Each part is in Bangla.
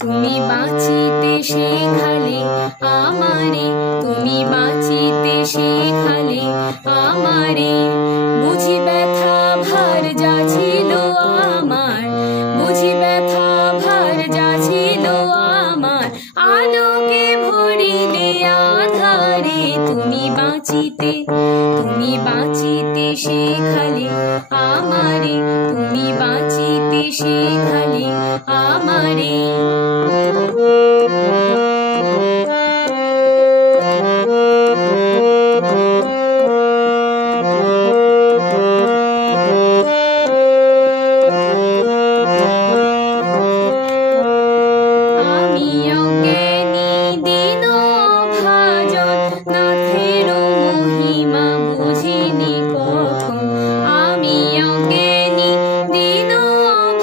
তুমি বাঁচিতে শেখালে আমারে, তুমি বাঁচিতে শেখালে আমারে, বুঝি ব্যথা ভার যা ছিল আমার, বুঝি ব্যথা ভার যা ছিল আমার, আলোকে ভরিলে আধারে। তুমি বাঁচিতে, তুমি বাঁচিতে শেখালে আমারে, তুমি বাঁচিতে শেখালে আমারে। আমি অজ্ঞানী দিন ভাজন, নাথের মহিমা বুঝিনি কখন। আমি অজ্ঞানী দিন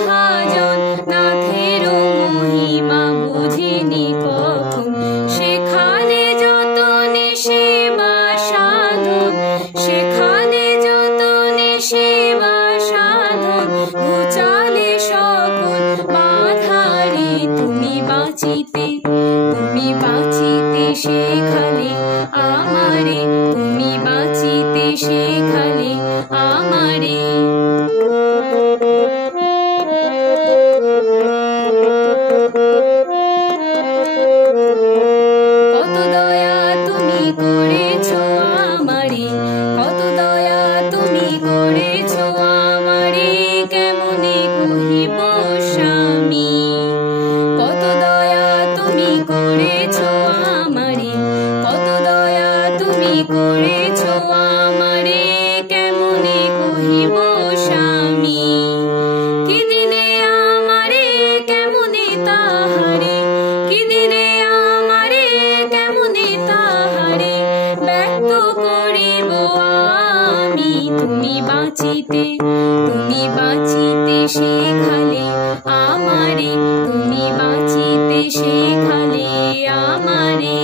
ভাজন, নাথের মহিমা বুঝিনি কখন। সেখানে যতনে সেবা সাধন, সেখানে যতনে সেবা সাধন, ঘুচালে সকল বাধারে। তুমি বাঁচিতে, তুমি বাঁচিতে শেখালে আমারে, তুমি বাঁচিতে শেখালে আমারে। কত দয়া তুমি করেছো আমারে, কত দয়া তুমি করেছো আমারে, কেমনে কহিব স্বামী। কত দয়া তুমি করেছো আমারে, কত দয়া তুমি করেছো আমারে, কেমনে কহিব স্বামী। কি দিলে আমারে কেমনে তাহারে, কি দিলে আমারে কেমনে তাহারে, ব্যক্ত করিব আমি। তুমি বাঁচিতে, তুমি বাঁচিতে শেখালে আমারে, তুমি বাঁচিতে শেখালে আমারে।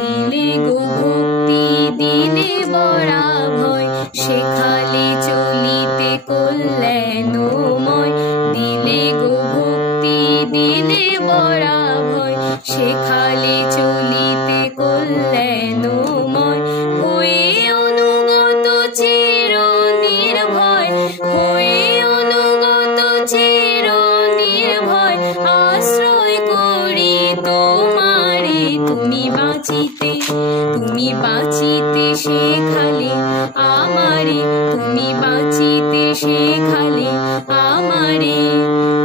দিলে গো ভক্তি দিলে বড়া ভয়, শেখালে চলিতে কল্যাণময়। দিলে গো ভক্তি দিলে বড়া ভয়, শেখালে চলিতে কল্যাণময়। হয়ে অনুগত চির নির্ভয়, হয়ে অনুগত চির নির্ভয়, আশ্রয় করি তোমারে। তুমি বাঁচিতে, তুমি বাঁচিতে শেখালে আমারে, তুমি বাঁচিতে শেখালে আমারে।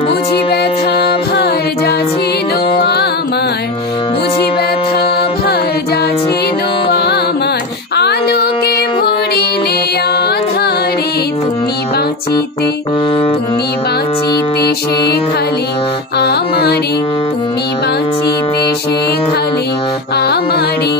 বুঝি ব্যথা ভার যা ছিল আমার, বুঝি ব্যথা ভার যা ছিল আমার, আলোকে ভরিলে আধারে। তুমি বাঁচিতে, তুমি বাঁচিতে শেখালে আমারে, তুমি বাঁচিতে শেখালে আমারে।